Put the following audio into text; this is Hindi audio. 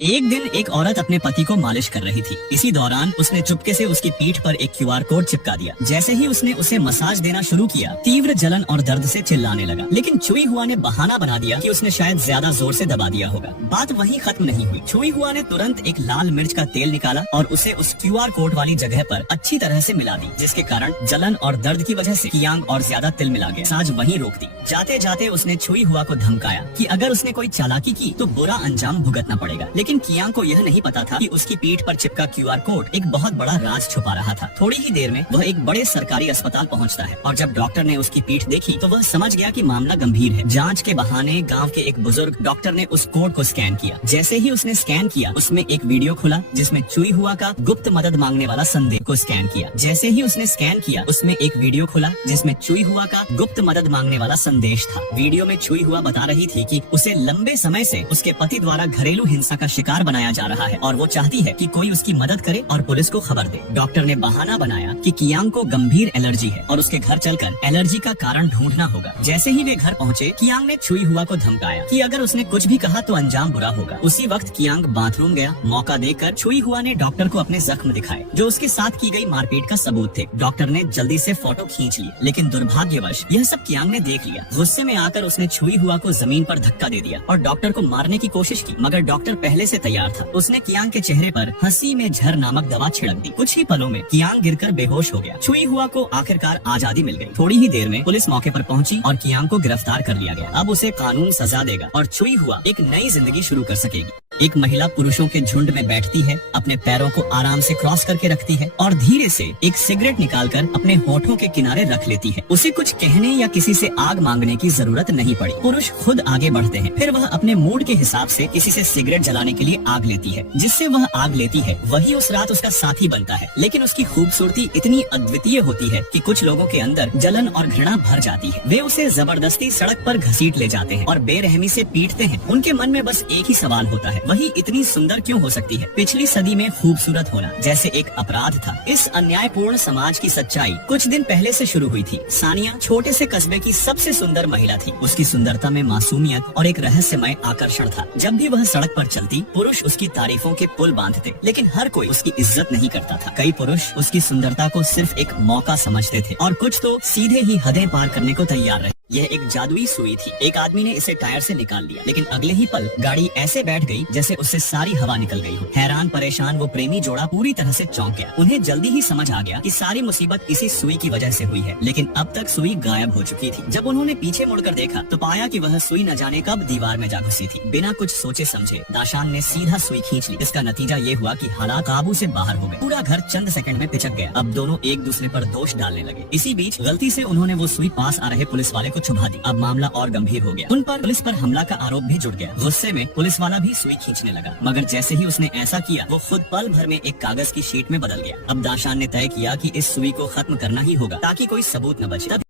एक दिन एक औरत अपने पति को मालिश कर रही थी। इसी दौरान उसने चुपके से उसकी पीठ पर एक क्यूआर कोड चिपका दिया। जैसे ही उसने उसे मसाज देना शुरू किया, तीव्र जलन और दर्द से चिल्लाने लगा। लेकिन छुई हुआ ने बहाना बना दिया कि उसने शायद ज्यादा जोर से दबा दिया होगा। बात वहीं खत्म नहीं हुई। छुई हुआ ने तुरंत एक लाल मिर्च का तेल निकाला और उसे उस क्यूआर कोड वाली जगह पर अच्छी तरह से मिला दी, जिसके कारण जलन और दर्द की वजह से कियांग और ज्यादा तिल मिला गया। मसाज वहीं रोक दी। जाते जाते उसने छुई हुआ को धमकाया कि अगर उसने कोई चालाकी की तो बुरा अंजाम भुगतना पड़ेगा। लेकिन कियांग को यह नहीं पता था कि उसकी पीठ पर चिपका क्यूआर कोड एक बहुत बड़ा राज छुपा रहा था। थोड़ी ही देर में वह एक बड़े सरकारी अस्पताल पहुंचता है और जब डॉक्टर ने उसकी पीठ देखी तो वह समझ गया कि मामला गंभीर है। जांच के बहाने गांव के एक बुजुर्ग डॉक्टर ने उस कोड को स्कैन किया। जैसे ही उसने स्कैन किया, उसमें एक वीडियो खुला जिसमें छुई हुआ का गुप्त मदद मांगने वाला संदेश को स्कैन किया। जैसे ही उसने स्कैन किया, उसमें एक वीडियो खुला जिसमें छुई हुआ का गुप्त मदद मांगने वाला संदेश था। वीडियो में छुई हुआ बता रही थी कि उसे लंबे समय से उसके पति द्वारा घरेलू हिंसा का शिकार बनाया जा रहा है और वो चाहती है कि कोई उसकी मदद करे और पुलिस को खबर दे। डॉक्टर ने बहाना बनाया कि कियांग को गंभीर एलर्जी है और उसके घर चलकर एलर्जी का कारण ढूंढना होगा। जैसे ही वे घर पहुंचे, कियांग ने छुई हुआ को धमकाया कि अगर उसने कुछ भी कहा तो अंजाम बुरा होगा। उसी वक्त कियांग बाथरूम गया। मौका देखकर छुई हुआ ने डॉक्टर को अपने जख्म दिखाए, जो उसके साथ की गई मारपीट का सबूत थे। डॉक्टर ने जल्दी से फोटो खींच ली, लेकिन दुर्भाग्यवश यह सब कियांग ने देख लिया। गुस्से में आकर उसने छुई हुआ को जमीन पर धक्का दे दिया और डॉक्टर को मारने की कोशिश की, मगर डॉक्टर पहले से तैयार था। उसने कियांग के चेहरे पर हंसी में झर नामक दवा छिड़क दी। कुछ ही पलों में कियांग गिरकर बेहोश हो गया। छुई हुआ को आखिरकार आजादी मिल गई। थोड़ी ही देर में पुलिस मौके पर पहुंची और कियांग को गिरफ्तार कर लिया गया। अब उसे कानून सजा देगा और छुई हुआ एक नई जिंदगी शुरू कर सकेगी। एक महिला पुरुषों के झुंड में बैठती है, अपने पैरों को आराम से क्रॉस करके रखती है और धीरे से एक सिगरेट निकालकर अपने होठों के किनारे रख लेती है। उसे कुछ कहने या किसी से आग मांगने की जरूरत नहीं पड़ी। पुरुष खुद आगे बढ़ते हैं, फिर वह अपने मूड के हिसाब से किसी से सिगरेट जलाने के लिए आग लेती है। जिससे वह आग लेती है वही उस रात उसका साथी बनता है। लेकिन उसकी खूबसूरती इतनी अद्वितीय होती है कि कुछ लोगों के अंदर जलन और घृणा भर जाती है। वे उसे जबरदस्ती सड़क पर घसीट ले जाते हैं और बेरहमी से पीटते हैं। उनके मन में बस एक ही सवाल होता है, वही इतनी सुंदर क्यों हो सकती है? पिछली सदी में खूबसूरत होना जैसे एक अपराध था। इस अन्यायपूर्ण समाज की सच्चाई कुछ दिन पहले से शुरू हुई थी। सानिया छोटे से कस्बे की सबसे सुंदर महिला थी। उसकी सुंदरता में मासूमियत और एक रहस्यमय आकर्षण था। जब भी वह सड़क पर चलती, पुरुष उसकी तारीफों के पुल बांधते, लेकिन हर कोई उसकी इज्जत नहीं करता था। कई पुरुष उसकी सुंदरता को सिर्फ एक मौका समझते थे और कुछ तो सीधे ही हदें पार करने को तैयार रहे। यह एक जादुई सुई थी। एक आदमी ने इसे टायर से निकाल लिया, लेकिन अगले ही पल गाड़ी ऐसे बैठ गई जैसे उससे सारी हवा निकल गई हो। हैरान परेशान वो प्रेमी जोड़ा पूरी तरह से चौंक गया। उन्हें जल्दी ही समझ आ गया कि सारी मुसीबत इसी सुई की वजह से हुई है, लेकिन अब तक सुई गायब हो चुकी थी। जब उन्होंने पीछे मुड़कर देखा तो पाया कि वह सुई न जाने कब दीवार में जा घुसी थी। बिना कुछ सोचे समझे दाशान ने सीधा सुई खींच ली। इसका नतीजा ये हुआ कि हालात काबू से बाहर हो गए। पूरा घर चंद सेकंड में पिचक गया। अब दोनों एक दूसरे पर दोष डालने लगे। इसी बीच गलती से उन्होंने वो सुई पास आ रहे पुलिस वाले को छुपा दी। अब मामला और गंभीर हो गया। उन पर पुलिस पर हमला का आरोप भी जुड़ गया। गुस्से में पुलिस वाला भी सुई खींचने लगा, मगर जैसे ही उसने ऐसा किया, वो खुद पल भर में एक कागज की शीट में बदल गया। अब दाशान ने तय किया कि इस सुई को खत्म करना ही होगा ताकि कोई सबूत न बचे।